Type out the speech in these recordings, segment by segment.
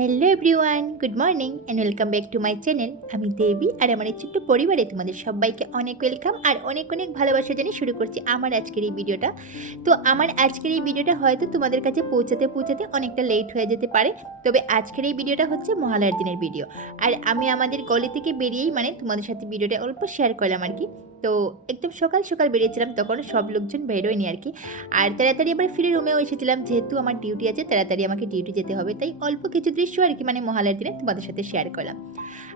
Hello everyone, good morning and welcome back to my channel. আমি দেবী আর আমার এই ছোট্ট পরিবারে তোমাদের সবাইকে অনেক ওয়েলকাম আর অনেক অনেক ভালোবাসা জানিয়ে শুরু করছি আমার আজকের এই ভিডিওটা। তো আমার আজকের এই ভিডিওটা হয়তো তোমাদের কাছে পৌঁছাতে পৌঁছাতে অনেকটা লেট হয়ে যেতে পারে, তবে আজকের এই ভিডিওটা হচ্ছে মহালয়ার দিনের ভিডিও। আর আমি আমাদের গলি থেকে বেরিয়েই তোমাদের সাথে ভিডিওটা অল্প শেয়ার করলাম আর কি। তো একদম সকাল সকাল বেরিয়েছিলাম, তখন সব লোকজন বেরোয়নি আর কি। আর তাড়াতাড়ি আবার ফিরে রুমেও এসেছিলাম, যেহেতু আমার ডিউটি আছে, তাড়াতাড়ি আমাকে ডিউটি যেতে হবে, তাই অল্প কিছু দৃশ্য আর কি মহালয়ার দিনে তোমাদের সাথে শেয়ার করলাম।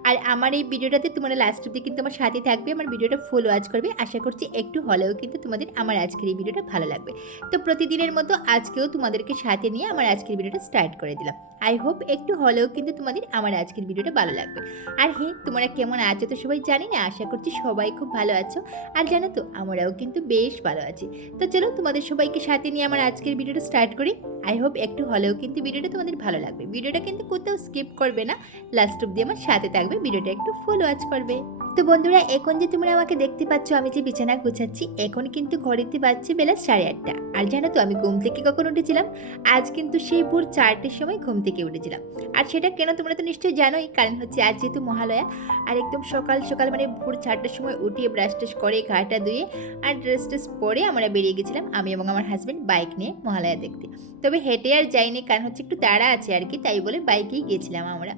আর আমার এই ভিডিওটাতে তোমরা লাস্ট অব্দি কিন্তু আমার সাথে থাকবে, আমার ভিডিওটা ফুল ওয়াচ করবে। আশা করছি একটু হলেও কিন্তু তোমাদের আমার আজকের এই ভিডিওটা ভালো লাগবে। তো প্রতিদিনের মতো আজকেও তোমাদেরকে সাথে নিয়ে আমার আজকের ভিডিওটা স্টার্ট করে দিলাম। আই হোপ একটু হলেও কিন্তু তোমাদের আমার আজকের ভিডিওটা ভালো লাগবে। আর হ্যাঁ, তোমরা কেমন আছো তো সবাই জানি না, আশা করছি সবাই খুব ভালো আছো। আর জানো তো, আমরাও কিন্তু বেশ ভালো আছি। তো চলো তোমাদের সবাইকে সাথে নিয়ে আমার আজকের ভিডিওটা স্টার্ট করি। আই হোপ একটু হলেও কিন্তু ভিডিওটা তোমাদের ভালো লাগবে। ভিডিওটা কিন্তু কোথাও স্কিপ করবে না, লাস্ট অব্দি আমার সাথে থাকবে, ভিডিওটা একটু ফুল ওয়াচ করবে। তো বন্ধুরা, এখন যে তোমরা আমাকে দেখতে পাচ্ছ আমি যে বিছানা গুছাচ্ছি, এখন কিন্তু ঘড়িতে বাজছে বেলা 8:30। আর জানো তো আমি ঘুম থেকে কখন উঠেছিলাম? আজ কিন্তু সেই ভোর 4টের সময় ঘুম থেকে উঠেছিলাম। আর সেটা কেন তোমরা তো নিশ্চয়ই জানোই, কারণ হচ্ছে আজ যেহেতু মহালয়া। আর একদম সকাল সকাল ভোর 4টের সময় উঠিয়ে ব্রাশ টাশ করে গাটা ধুয়ে আর ড্রেস ট্রেস পরে আমরা বেরিয়ে গেছিলাম, আমি এবং আমার হাজব্যান্ড বাইক নিয়ে মহালয়া দেখতে। তবে হেঁটে আর যাইনি, কারণ হচ্ছে একটু তাড়া আছে আর কি, তাই বলে বাইকেই গিয়েছিলাম আমরা।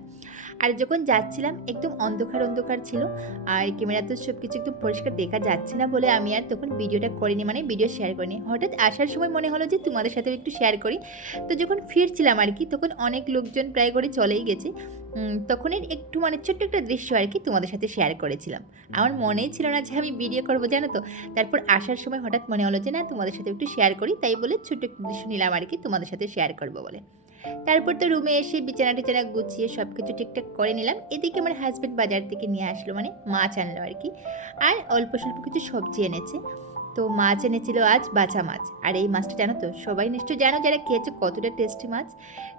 আর যখন যাচ্ছিলাম একদম অন্ধকার অন্ধকার ছিল, আর ক্যামেরা তো সব কিছু একটু পরিষ্কার দেখা যাচ্ছে না বলে আমি আর তখন ভিডিওটা করিনি, ভিডিও শেয়ার করিনি। হঠাৎ আসার সময় মনে হলো যে তোমাদের সাথে একটু শেয়ার করি। তো যখন ফিরছিলাম আর কি, তখন অনেক লোকজন প্রায় করে চলেই গেছে। তখনই একটু ছোট্ট একটা দৃশ্য আর কি তোমাদের সাথে শেয়ার করেছিলাম। আমার মনেই ছিল না যে আমি ভিডিও করবো, জানো তো। তারপর আসার সময় হঠাৎ মনে হলো যে না, তোমাদের সাথে একটু শেয়ার করি, তাই বলে ছোট্ট একটা দৃশ্য নিলাম আর কি তোমাদের সাথে শেয়ার করবো বলে। তারপর তো রুমে এসে বিছানা টিছানা গুছিয়ে সব কিছু ঠিকঠাক করে নিলাম। এদিকে আমার হাজব্যান্ড বাজার থেকে নিয়ে আসলো, মাছ আনলো আর কি। আর অল্প স্বল্প কিছু সবজি এনেছে। তো মাছ এনেছিল আজ বাছা মাছ। আর এই মাছটা জানো তো, সবাই নিশ্চয় জানো যারা খেয়েছো, কতটা টেস্টি মাছ।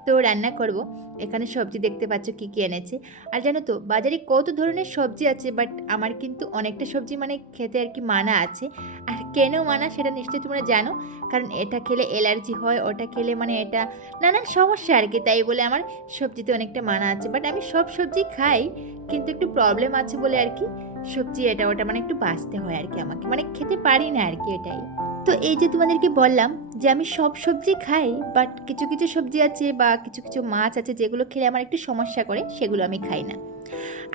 তো রান্না করব। এখানে সবজি দেখতে পাচ্ছ কী কী এনেছে। আর জানো তো, বাজারে কত ধরনের সবজি আছে, বাট আমার কিন্তু অনেকটা সবজি খেতে আর কি মানা আছে। আর কেন মানা সেটা নিশ্চয়ই তোমরা জানো, কারণ এটা খেলে অ্যালার্জি হয়, ওটা খেলে এটা নানান সমস্যা আর কি, তাই বলে আমার সবজিতে অনেকটা মানা আছে। বাট আমি সব সবজি খাই, কিন্তু একটু প্রবলেম আছে বলে আর কি সবজি এটা ওটা একটু বাঁচতে হয় আর কি, আমাকে খেতে পারি না আর কি, এটাই। তো এই যে তোমাদেরকে বললাম যে আমি সব সবজি খাই, বাট কিছু কিছু সবজি আছে বা কিছু কিছু মাছ আছে যেগুলো খেলে আমার একটু সমস্যা করে, সেগুলো আমি খাই না।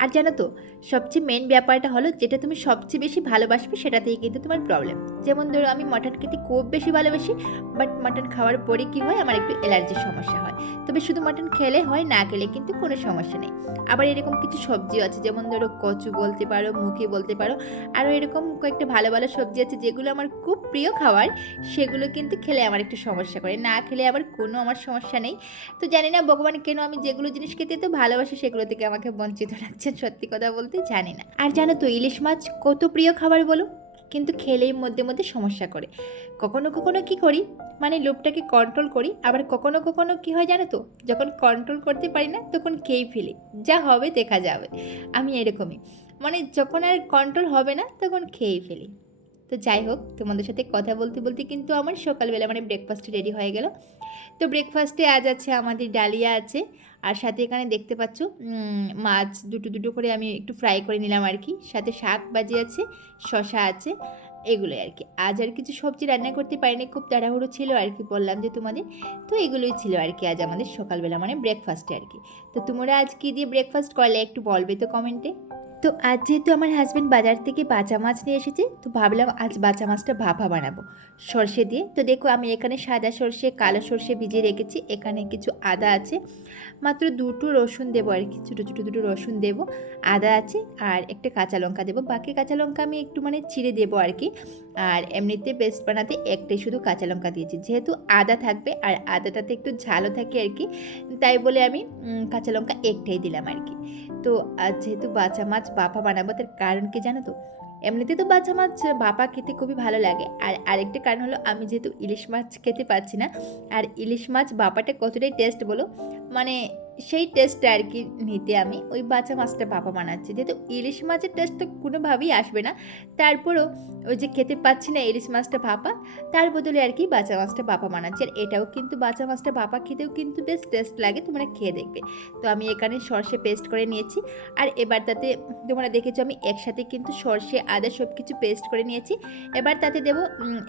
আর জানো তো, সবচেয়ে মেন ব্যাপারটা হলো, যেটা তুমি সবচেয়ে বেশি ভালোবাসবে সেটাতেই কিন্তু তোমার প্রবলেম। যেমন ধরো, আমি মাটন খেতে খুব বেশি ভালোবাসি, বাট মাটন খাওয়ার পরে কি হয়, আমার একটু অ্যালার্জির সমস্যা হয়। তবে শুধু মাটন খেলে হয়, না খেলে কিন্তু কোনো সমস্যা নেই। আবার এরকম কিছু সবজি আছে, যেমন ধরো কচু বলতে পারো, মুখি বলতে পারো, আরও এরকম কয়েকটা ভালো ভালো সবজি আছে যেগুলো আমার খুব প্রিয় খাবার, সেগুলো কিন্তু খেলে আমার একটু সমস্যা করে, না খেলে আবার কোনো আমার সমস্যা নেই। তো জানি না ভগবান কেন আমি যেগুলো জিনিস খেতে তো ভালোবাসি সেগুলো থেকে আমাকে বঞ্চিত রাখছেন, সত্যি কথা বলতে জানি না। আর জানো তো, ইলিশ মাছ কত প্রিয় খাবার বলো, কিন্তু খেলেই মধ্যে মধ্যে সমস্যা করে। কখনো কখনো কি করি, লোভটাকে কন্ট্রোল করি, আবার কখনো কখনো কি হয় জানো তো, যখন কন্ট্রোল করতে পারি না তখন খেয়েই ফেলি, যা হবে দেখা যাবে। আমি এরকমই, যখন আর কন্ট্রোল হবে না তখন খেয়েই ফেলি। তো যাই হোক, তোমাদের সাথে কথা বলতে বলতে কিন্তু আমার সকালবেলা ব্রেকফাস্ট রেডি হয়ে গেল। তো ব্রেকফাস্টে আজ আছে আমাদের ডালিয়া আছে, আর সাথে এখানে দেখতে পাচ্ছ মাছ দুটো দুটো করে আমি একটু ফ্রাই করে নিলাম আর কি, সাথে শাক ভাজি আছে, শশা আছে, এগুলোই আর কি। আজ আর কিছু সবজি রান্না করতে পারিনি, খুব তাড়াহুড়ো ছিল আর কি, বললাম যে তোমাদের। তো এগুলোই ছিল আর কি আজ আমাদের সকালবেলা ব্রেকফাস্টে আর কি। তো তোমরা আজ কী দিয়ে ব্রেকফাস্ট করলে একটু বলবে তো কমেন্টে। তো আজ যেহেতু আমার হাজব্যান্ড বাজার থেকে বাঁচা মাছ নিয়ে এসেছে, তো ভাবলাম আজ বাঁচা মাছটা ভাপা বানাবো সর্ষে দিয়ে। তো দেখো, আমি এখানে সাদা সর্ষে কালো সর্ষে ভিজিয়ে রেখেছি, এখানে কিছু আদা আছে, মাত্র দুটো রসুন দেবো আর কি, ছোটো ছোটো দুটো রসুন দেবো, আদা আছে, আর একটা কাঁচা লঙ্কা দেবো। বাকি কাঁচা লঙ্কা আমি একটু চিড়ে দেবো আর কি। আর এমনিতে পেস্ট বানাতে একটাই শুধু কাঁচা লঙ্কা দিয়েছি, যেহেতু আদা থাকবে আর আদাটাতে একটু ঝালও থাকে আর কি, তাই বলে আমি কাঁচা লঙ্কা একটাই দিলাম আর কি। তো আজ যেহেতু বাঁচা মাছ ভাপা বানাবো, তার কারণ কি জানো তো, এমনিতে তো বাঁচা মাছ ভাপা খেতে খুবই ভালো লাগে, আর আরেকটা কারণ হলো আমি যেহেতু ইলিশ মাছ খেতে পাচ্ছি না, আর ইলিশ মাছ ভাপাটা কতটাই টেস্ট বলো, সেই টেস্টটা আর কি নিতে আমি ওই বাঁচা মাছটা ভাপা বানাচ্ছি, যেহেতু ইলিশ মাছের টেস্ট তো কোনোভাবেই আসবে না। তারপরও ওই যে খেতে পাচ্ছি না ইলিশ মাছটা ভাপা, তার বদলে আর কি বাঁচা মাছটা ভাপা বানাচ্ছি। আর এটাও কিন্তু বাঁচা মাছটা ভাপা খেতেও কিন্তু বেশ টেস্ট লাগে, তোমরা খেয়ে দেখবে। তো আমি এখানে সর্ষে পেস্ট করে নিয়েছি, আর এবার তাতে তোমরা দেখেছো আমি একসাথে কিন্তু সর্ষে আদা সব কিছু পেস্ট করে নিয়েছি। এবার তাতে দেবো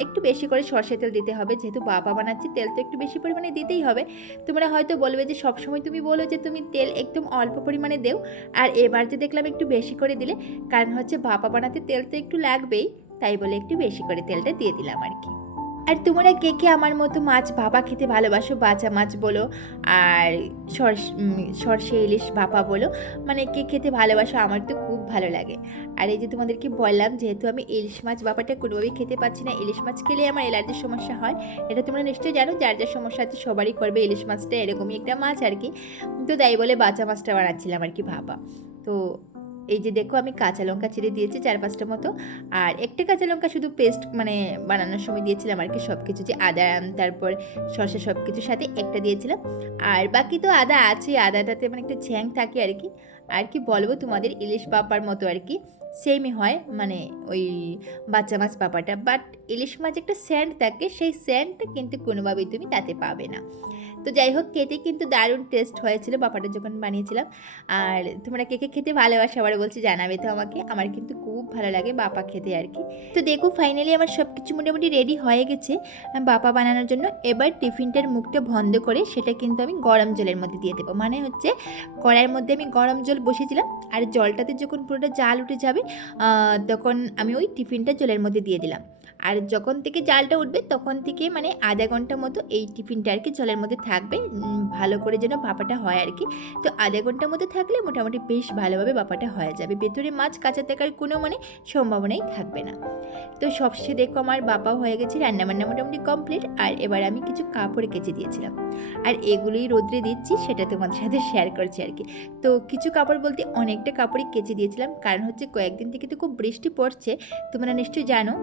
একটু বেশি করে সর্ষে তেল দিতে হবে, যেহেতু ভাপা বানাচ্ছি তেল তো একটু বেশি পরিমাণে দিতেই হবে। তোমরা হয়তো বলবে যে সবসময় তুমি বলো যে তুমি তেল একদম অল্প পরিমাণে দেও, আর এবার যে দেখলাম একটু বেশি করে দিলে, কারণ হচ্ছে ভাপা বানাতে তেল তো একটু লাগবেই, তাই বলে একটু বেশি করে তেলটা দিয়ে দিলাম আর কি। আর তোমরা কে কে আমার মতো মাছ ভাপা খেতে ভালোবাসো, বাঁচা মাছ বলো আর সর্ষে ইলিশ ভাপা বলো, মানে কে খেতে ভালোবাসো, আমার তো খুব ভালো লাগে। আর এই যে তোমাদেরকে বললাম, যেহেতু আমি ইলিশ মাছ ভাপাটা কোনোভাবেই খেতে পাচ্ছি না, ইলিশ মাছ খেলে আমার অ্যালার্জির সমস্যা হয়, এটা তোমরা নিশ্চয়ই জানো, যার যার সমস্যা আছে সবারই করবে, ইলিশ মাছটা এরকমই একটা মাছ আর কি। তো তাই বলে বাঁচা মাছটা বানাচ্ছিলাম আর কি ভাপা। তো এই যে দেখো আমি কাঁচা লঙ্কা চিড়ে দিয়েছি 4-5টা মতো, আর একটা কাঁচা লঙ্কা শুধু পেস্ট মানে বানানোর সময় দিয়েছিলাম আর কি, সব কিছু যে আদা তারপর শসা সব কিছুর সাথে একটা দিয়েছিলাম। আর বাকি তো আদা আছে, আদাটাতে মানে একটা ঝ্যাং থাকে আর কি বলবো তোমাদের, ইলিশ পাপার মতো আর কি, সেমই হয় মানে ওই বাচ্চা মাছ পাপাটা, বাট ইলিশ মাছ একটা স্যান্ড থাকে, সেই স্যান্ডটা কিন্তু কোনোভাবেই তুমি তাতে পাবে না। তো যাই হোক, খেতে কিন্তু দারুণ টেস্ট হয়েছিল বাপাটা যখন বানিয়েছিলাম। আর তোমরা কে কে খেতে ভালোবাসো আবার বলছি জানাবে তো আমাকে, আমার কিন্তু খুব ভালো লাগে বাপা খেতে আর কি। তো দেখো ফাইনালি আমার সব কিছু মোটামুটি রেডি হয়ে গেছে বাপা বানানোর জন্য। এবার টিফিনটার মুখটা বন্ধ করে সেটা কিন্তু আমি গরম জলের মধ্যে দিয়ে দেবো, মানে হচ্ছে কড়াইয়ের মধ্যে আমি গরম জল বসিয়েছিলাম, আর জলটাতে যখন পুরোটা জাল উঠে যাবে তখন আমি ওই টিফিনটা জলের মধ্যে দিয়ে দিলাম। আর যখন থেকে জালটা উঠবে তখন থেকে মানে আধা ঘন্টা মতো এই টিফিনটা আর কি জলের মধ্যে থাকবে, ভালো করে যেন ভাপাটা হয় আর কি। তো আধা ঘন্টার মধ্যে থাকলে মোটামুটি বেশ ভালোভাবে ভাপাটা হয়ে যাবে, ভেতরে মাছ কাঁচা থাকার কোনো মানে সম্ভাবনাই থাকবে না। তো সবশেষে দেখো আমার বাপা হয়ে গেছে, রান্নাবান্না মোটামুটি কমপ্লিট। আর এবার আমি কিছু কাপড় কেচে দিয়েছিলাম, আর এগুলোই রোদ্রে দিচ্ছি, সেটা তোমাদের সাথে শেয়ার করছি আর কি। তো কিছু কাপড় বলতে অনেকটা কাপড়ই কেচে দিয়েছিলাম, কারণ হচ্ছে কয়েকদিন থেকে তো খুব বৃষ্টি পড়ছে, তোমরা নিশ্চয়ই জানো।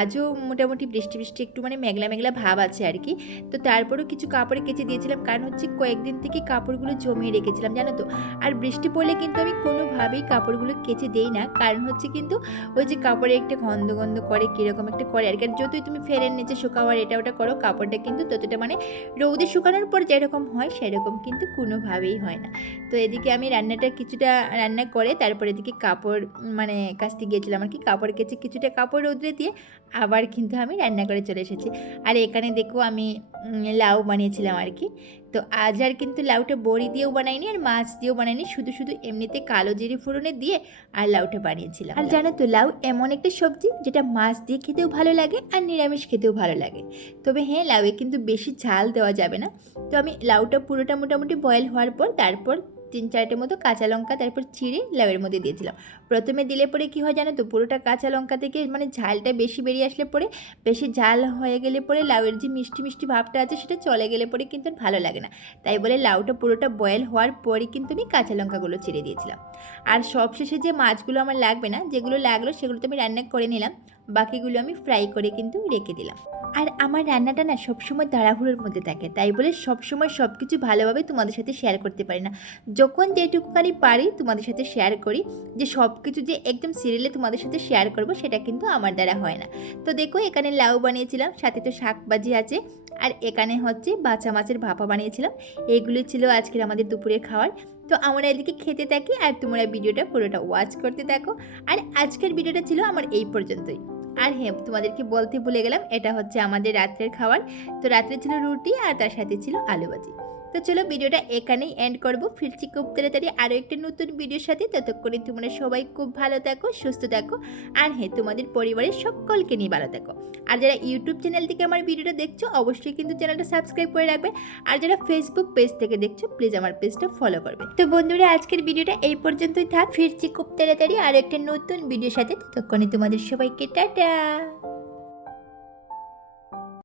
আজও মোটামুটি বৃষ্টি বৃষ্টি একটু মানে মেঘলা মেঘলা ভাব আছে আর কি। তো তারপরেও কিছু কাপড়ে কেচে দিয়েছিলাম, কারণ হচ্ছে কয়েকদিন থেকে কাপড়গুলো জমিয়ে রেখেছিলাম জানো তো। আর বৃষ্টি পড়লে কিন্তু আমি কোনোভাবেই কাপড়গুলো কেচে দেই না, কারণ হচ্ছে কিন্তু ওই যে কাপড়ে একটা গন্ধ গন্ধ করে, কীরকম একটা করে আর কি। আর যতই তুমি ফ্যানের নিচে শুকাও এটা ওটা করো, কাপড়টা কিন্তু ততটা মানে রৌদে শুকানোর পর যেরকম হয় সেরকম কিন্তু কোনোভাবেই হয় না। তো এদিকে আমি রান্নাটা কিছুটা রান্না করে তারপর এদিকে কাপড় মানে কাচতে গিয়েছিলাম আর কি, কাপড় কেচে কিছুটা কাপড় রোদ্রে দিয়ে আবার কিন্তু আমি রান্না করে চলে এসেছি। আর এখানে দেখো আমি লাউ বানিয়েছিলাম আর কি। তো আজ আর কিন্তু লাউটা বড়ি দিয়েও বানাইনি আর মাছ দিয়েও বানাইনি, শুধু শুধু এমনিতে কালো জিরে ফোড়নে দিয়ে আর লাউটা বানিয়েছিলাম। আর জানো তো লাউ এমন একটা সবজি যেটা মাছ দিয়ে খেতেও ভালো লাগে আর নিরামিষ খেতেও ভালো লাগে। তবে হ্যাঁ, লাউয়ে কিন্তু বেশি ঝাল দেওয়া যাবে না। তো আমি লাউটা পুরোটা মোটামুটি বয়েল হওয়ার পর তারপর 3-4টে মতো কাঁচা লঙ্কা তারপর চিড়ে লাউয়ের মধ্যে দিয়েছিলাম। প্রথমে দিলে পরে কী হয় জানো তো, পুরোটা কাঁচা লঙ্কা থেকে মানে ঝালটা বেশি বেরিয়ে আসলে পরে, বেশি ঝাল হয়ে গেলে পরে লাউয়ের যে মিষ্টি মিষ্টি ভাবটা আছে সেটা চলে গেলে পরে কিন্তু আর ভালো লাগে না। তাই বলে লাউটা পুরোটা বয়েল হওয়ার পরই কিন্তু আমি কাঁচা লঙ্কাগুলো চিড়ে দিয়েছিলাম। আর সবশেষে যে মাছগুলো আমার লাগবে না, যেগুলো লাগলো সেগুলো তো আমি রান্না করে নিলাম, বাকিগুলো আমি ফ্রাই করে কিন্তু রেখে দিলাম। আর আমার রান্নাটা না সবসময় তাড়াহুড়োর মধ্যে থাকে, তাই বলে সবসময় সব কিছু ভালোভাবে তোমাদের সাথে শেয়ার করতে পারি না। যখন যেটুকুখানি পারি তোমাদের সাথে শেয়ার করি, যে সব কিছু যে একদম সিরিয়ালে তোমাদের সাথে শেয়ার করব সেটা কিন্তু আমার দ্বারা হয় না। তো দেখো এখানে লাউ বানিয়েছিলাম, সাথে তো শাক ভাজি আছে, আর এখানে হচ্ছে বাঁচা মাছের ভাপা বানিয়েছিলাম। এইগুলো ছিল আজকের আমাদের দুপুরের খাবার। তো আমরা এদিকে খেতে থাকি আর তোমরা ভিডিওটা পুরোটা ওয়াচ করতে থাকো। আর আজকের ভিডিওটা ছিল আমার এই পর্যন্তই। আর হ্যাঁ, তোমাদেরকে বলতে ভুলে গেলাম, এটা হচ্ছে আমাদের রাত্রের খাবার। তো রাত্রে ছিল রুটি আর তার সাথে ছিল আলু ভাজি। তো চলো ভিডিওটা এখানেই এন্ড করবো, ফিরছি খুব তাড়াতাড়ি আরও একটা নতুন ভিডিওর সাথে। ততক্ষণে তোমরা সবাই খুব ভালো থাকো, সুস্থ থাকো, আর হ্যাঁ তোমাদের পরিবারের সকলকে নিয়ে ভালো থাকো। আর যারা ইউটিউব চ্যানেল থেকে আমার ভিডিওটা দেখছো অবশ্যই কিন্তু চ্যানেলটা সাবস্ক্রাইব করে রাখবে, আর যারা ফেসবুক পেজ থেকে দেখছো প্লিজ আমার পেজটা ফলো করবে। তো বন্ধুরা আজকের ভিডিওটা এই পর্যন্তই থাক, ফিরছি খুব তাড়াতাড়ি আরও একটা নতুন ভিডিওর সাথে। ততক্ষণে তোমাদের সবাইকে টাটা।